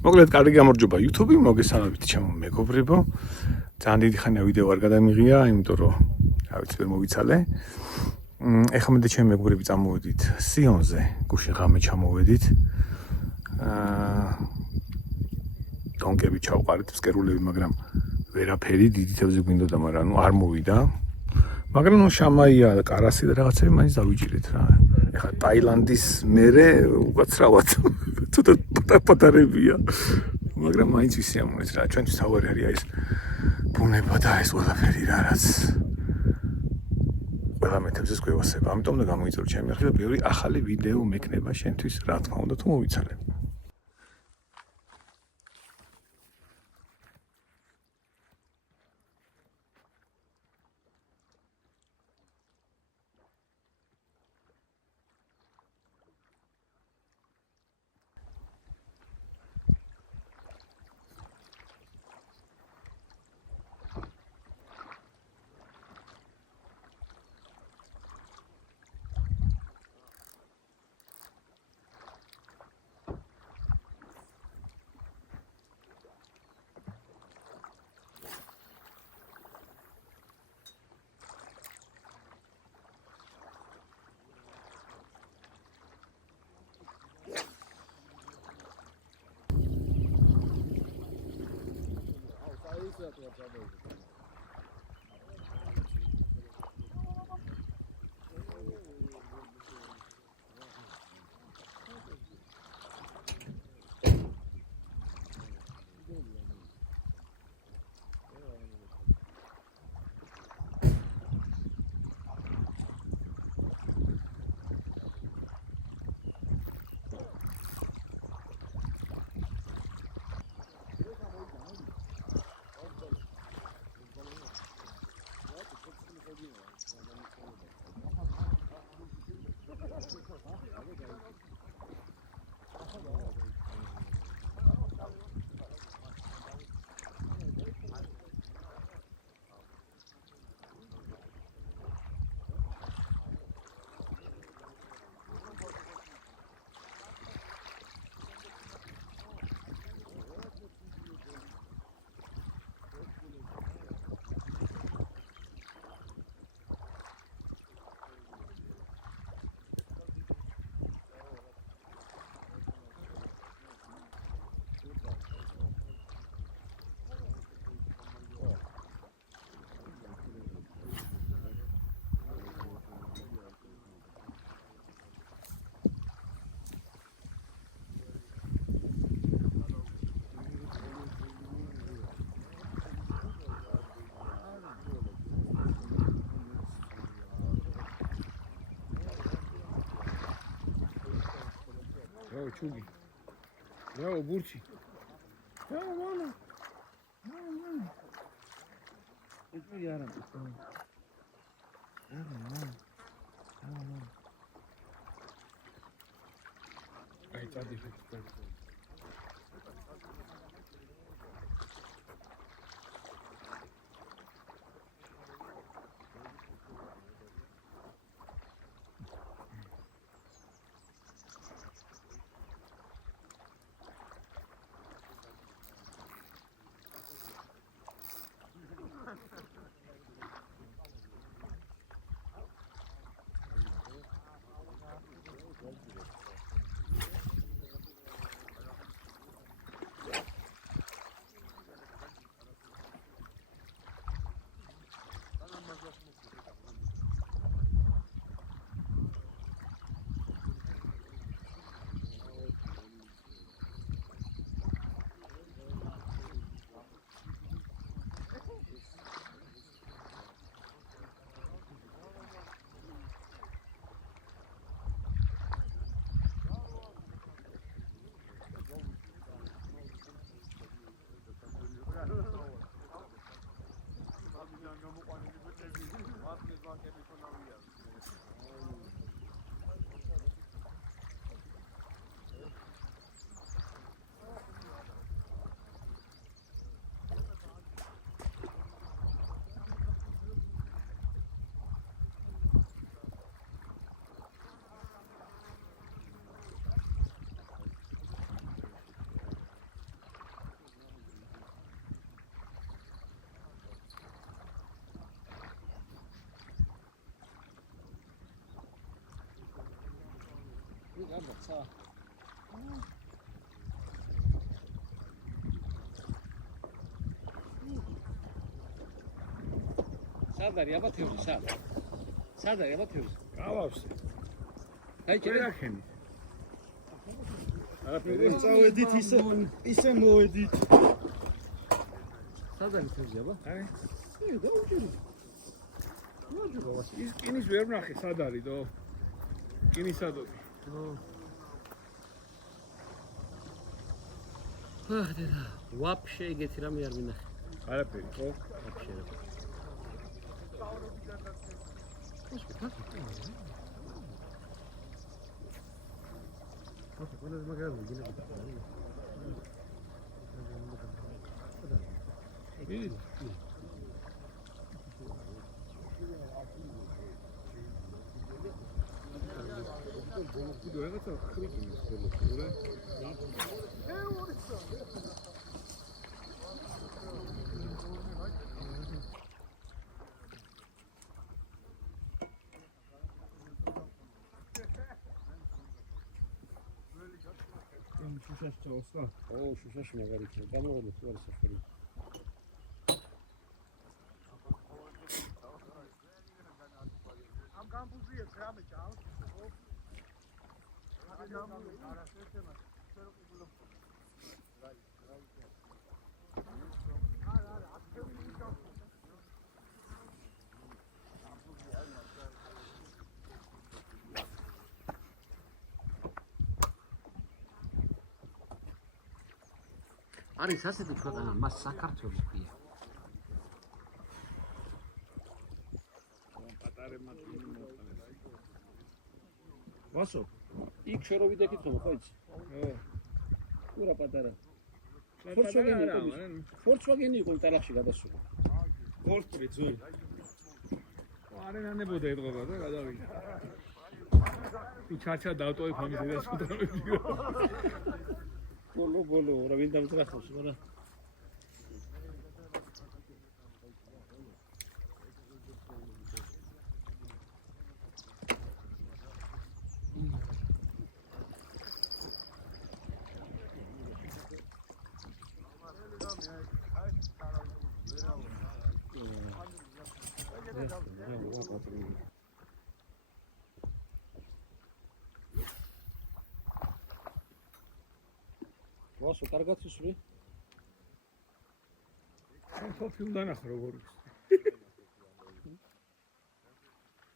მოკლედ კარგი გამარჯობა YouTube-ი, მოგესალმებით ჩემო მეგობრებო. ძალიან დიდი ხანია ვიდეო არ გადამიღია, იმიტომ რომ რა ვიცი ვერ მოვიცალე. ეხლა მე და ჩემი მეგობრები წამოვედით სიონზე, გუშინ ღამე ჩამოვედით. დონკები ჩავყარეთ, ფსკერულები, მაგრამ ვერაფერი დიდი თევზი გვინდოდა, მაგრამ არ მოვიდა. მაგრამ შამაია, კარასი და რაღაცები მაინც დავიჭირეთ რა. ეხლა ტაილანდის მერე უკაცრავად ცოტა პატარებია. მაგრამ მაინც ვისიამოვნეთ რა, ჩვენთვის თავარი არის ეს ბუნება და ეს ყველაფერი რა, რაც ყველა მეთევზეს გვევასება. ამიტომ და გამოიწვევ ჩემი ახალი და ბევრი ახალი ვიდეო მექნება შენთვის, რა თქმა უნდა, თუ მოვიცალე. Bravo Čugi. Bravo Burči. Bravo mano. Bravo mano. Eto yaram. Bravo mano. Bravo mano. Ai tadi fikir. აბა ცა სადარი აბა თევზი სადარი აბა თევზი გავავსე აი ყველა ხენი როგორ წავედით ისე მოვედით. სადარი თევზი აბა აი დაუჭირი ის კინის ვერ ვნახე სად არის დო კინისადოდი ხდედა ვაფშე ეგეთი რამე არ მინახე არაფერი ხო ვაფშე რა ყველას მაგარი გინებდა შუშაში წავსვა ო შუშაში მაგარი იქნება გამოღებთ თუ არის სახელი ამ გამბუზიებს რამე ჭავს? არის ასეთი ქვეყანა მას საქართველოს ქვია პატარებმა ტიმი მოყანეს ვასო იქ შე რო ვიდექით ხომ ხო იცი ო ურა პატარა Volkswagen Volkswagen იყო იტალიაში გადასული გოლფრი ძველი. არენანებოდა ეთყობა და გადავიდა ჩაჩა დავტოვე ფამის და სუდამები ბოლო რა ვინ დამძრახავს რა ვასო კარგად ისვრი სოფი უნდა ნახო როგორ ის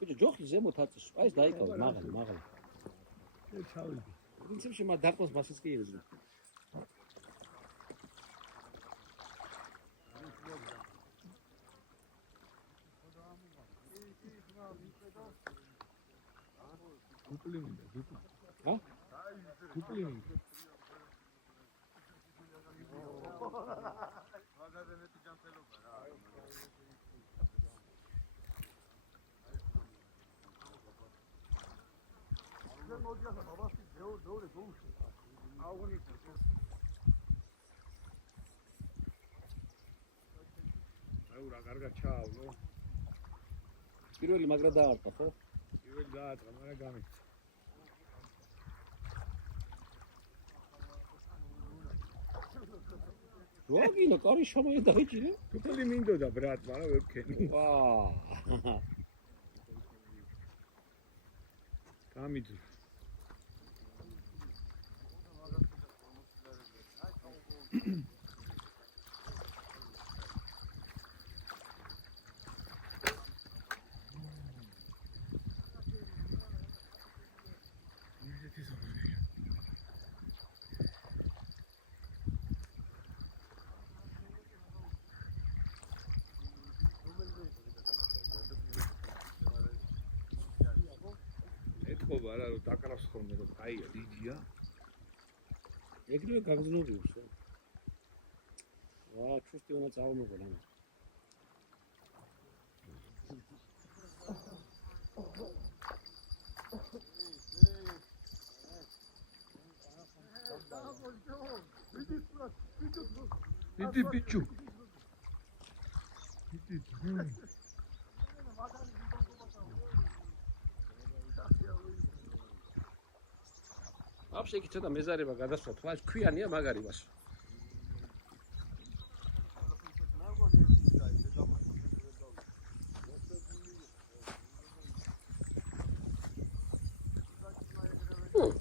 ბიჭო ჯოხი ზემოთ აწის აი ეს დაიკავე მაღალი ჩავიდი პრინციპში მაგ დარტყმას მასიც კი ეზრა დუპლი მინდა დუპლი ჰა დუპლი მინდა მაგაზენეთი ჯანმრთელობა რა. δεν μόδια θα βάσει δεώρε გოუში. აღუნით. აუ რა კარგად ჩაავლო. პირველი მაგრა დაარტყა ხო? პირველი დაარტყა, მაგრამ გამიქცა. როგინო კარი შამაი დაიჭირე? თუთელი მინდოდა ბრატ, მაგრამ ვერ ვქენი. ვაა. გამიძუ. ეთქობა რა რომ დაკრავს ხოლმე რომ აია დიდია ეგრევე გაგზნოდიოს. ვა, ჩუსტი უნდა წავმოყო რა. დიდი ბიჭუ. ვაფშე იქ ცოტა მეზარება გადასვლა თვალს ქვიანია მაგარი ვაშო.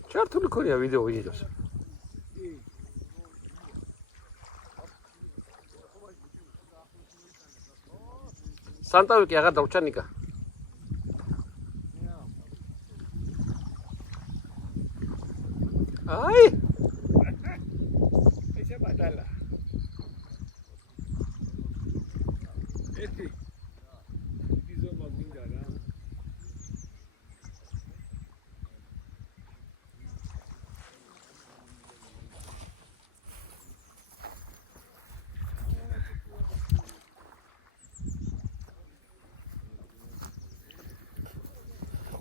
ჩართული ქონია ვიდეო ვიდეოს. სანტავი კი აღარ დავრჩა ნიკა. აი! ეჩა ბადალა. ერთი. ბიზომა მინდა რა.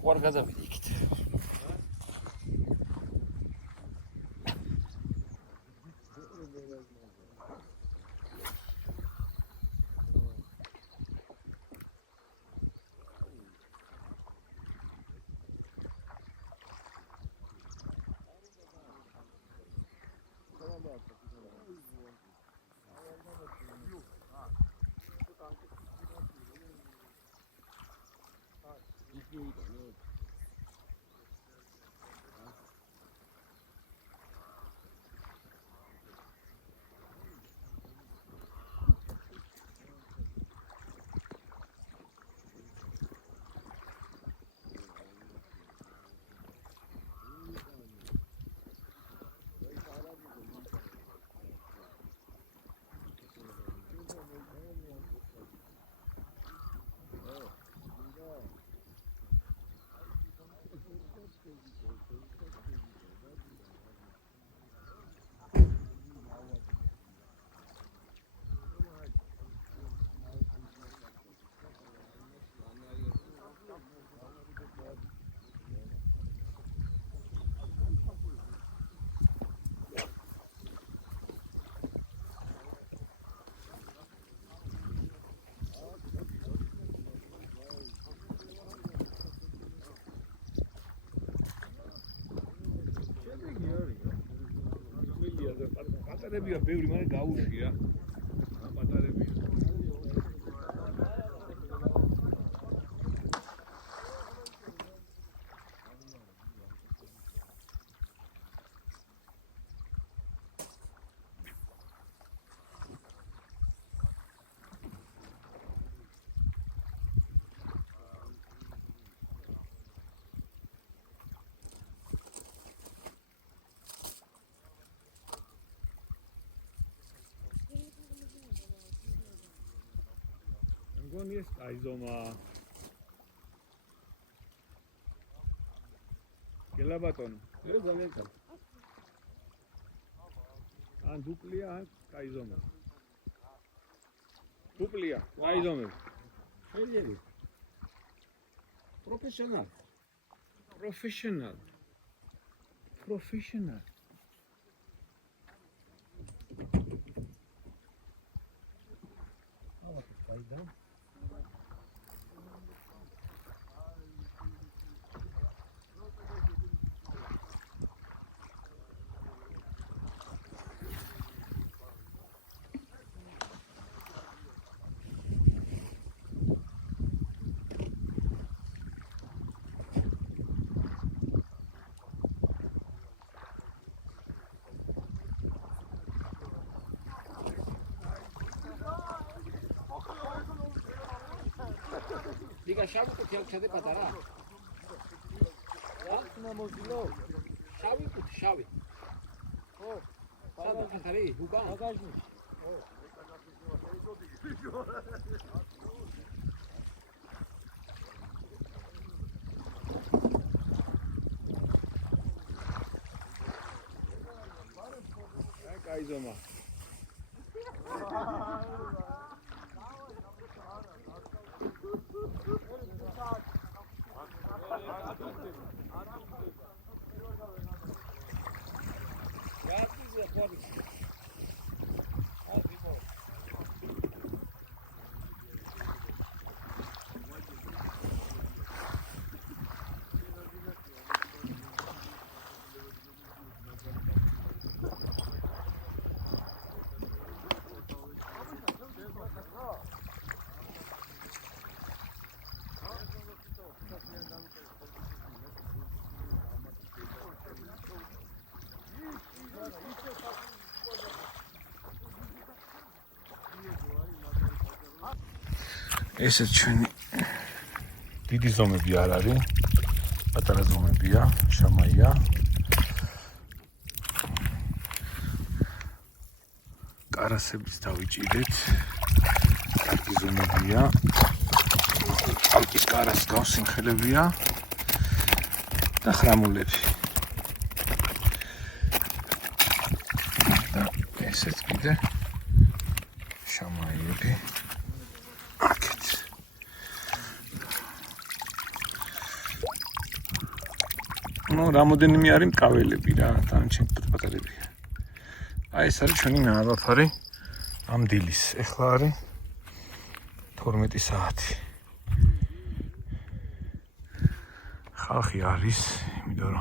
ვარ გადავიდი იქით. პატარებია ბევრი, მაგრამ გაუშვია. პატარებია. გონიეს აიზომა. გელა ბატონო. მე ძალიან კარგი. ან დუპლია, ან კაიზომა. დუპლია, კაიზომები. შეიძლება. პროფესიონალ. პროფესიონალ. პროფესიონალ. Fayda. Diga șavi cu cel de patara. Altına mozilo. Șavi cu șavi. Oh, Sada patari, bugan. bagajnik. კაიზომა. ესეც ჩვენი დიდი ზომები არ არის. პატარა ზომებია, შამაია. კარასებს დავიჭირეთ. კარგი ზომებია. ალპის კარას გავსიმხელებია და ხრამულები. და ესეც კიდე შამაიები. აქეთ. ну, რამოდენიმე არის მკაველები რა, დანარჩენი პატარებია. აი ეს არის ჩვენი ნააბაფარი ამ დილის. ეხლა არის 12 საათი. ხალხი არის, იმიტომ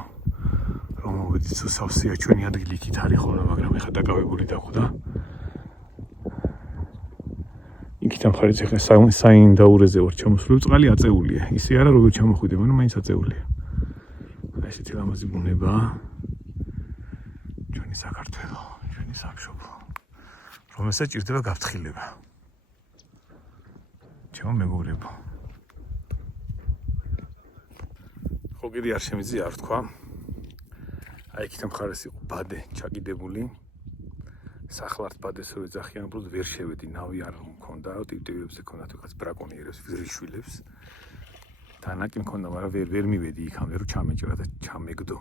რომ მოვედით სავსეა ჩვენი ადგილი იქით არის ხოლმე, მაგრამ ეხლა დაკავებული დახვდა. იქით ამ ხარიც ეხლა საინდაურეზე ვარ ჩამოსული, წყალი აწეულია. ისე არა როგორ ჩამოხვიდე, მაგრამ მაინც აწეულია. ესეთი ლამაზი ბუნებაა. ჩვენი საქართველო, ჩვენი სამშობლო, რომელსაც ჭირდება გაფრთხილება. ჩემო მეგობრებო. ხო კიდე არ შემიძლია არ ვთქვა. აი იქით მხარეს იყო ბადე ჩაკიდებული. სახლართ ბადეს რო ეძახიან, უბრალოდ ვერ შევედი, ნავი არ მქონდა, ტივტივებზე ქონდათ ვიღაც ბრაკონიერებს, ვირიშვილებს. თანაკი მქონდა, მაგრამ ვერ მივედი იქამდე, რომ ჩამეჭრა და ჩამეგდო.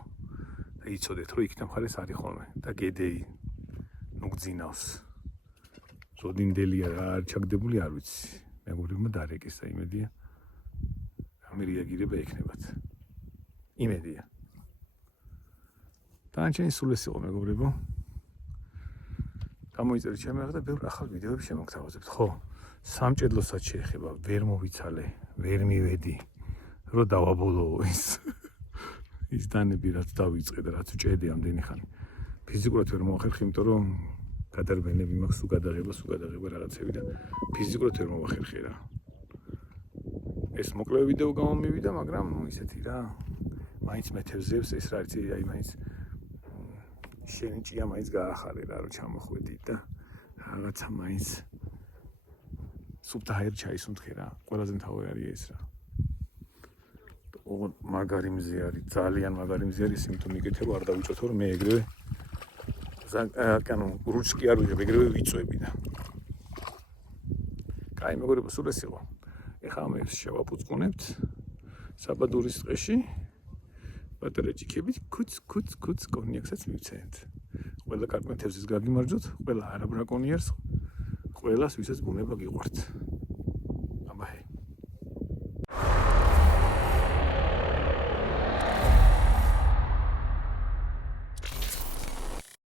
და იცოდეთ, რომ იქით მხარეს არის ხოლმე და გედეი ნუგძინავს. ზოდინდელია რა არ ჩაგდებული არ ვიცი. მეგობრებმა დარეკეს და იმედია რამე რეაგირება ექნებათ. იმედია. დანარჩენი სულ ეს იყო მეგობრებო. გამოიწერეთ ჩემი ახლა და ბევრ ახალ ვიდეოებს შემოგთავაზებთ. ხო, სამჭედლოსაც შეეხება, ვერ მოვიცალე, ვერ მივედი, რომ დავაბოლოო ის დანები რაც დავიწყე და რაც ვჭედი ამდენი ხანი. ფიზიკურად ვერ მოახერხე, იმიტომ რომ გადარბენები მაქვს, სულ გადაღება რაღაცები და ფიზიკურად ვერ მოახერხე რა. ეს მოკლე ვიდეო გამომივიდა, მაგრამ ისეთი რა. მაინც მეთევზებს ეს რა იცი, აი მაინც შენი ჭია მაინც გაახარე რა, რომ ჩამოხვედი და რაღაცა მაინც სუფთა ჰაერ ჩაისუნთქე რა. ყველაზე მთავარი არის ეს რა. ოღონდ მაგარი მზე არის, ძალიან მაგარი მზე არის, იმიტომ მიკეთებ არ დავიწოთო რომ მე ეგრევე ანუ რუჩს კი არ ვიღებ, ეგრევე ვიწვევი და. კაი მეგობრებო, სულ ეს იყო. ეხლა ამებს შევაპუწკუნებთ საბადურის ტყეში. პატარა ჭიქებით კუც კონიაკსაც მივცენთ. ყველა კარგმეთევზის გაგიმარჯვოთ, ყველა არაბრაკონიერს, ყველას ვისაც ბუნება გიყვართ.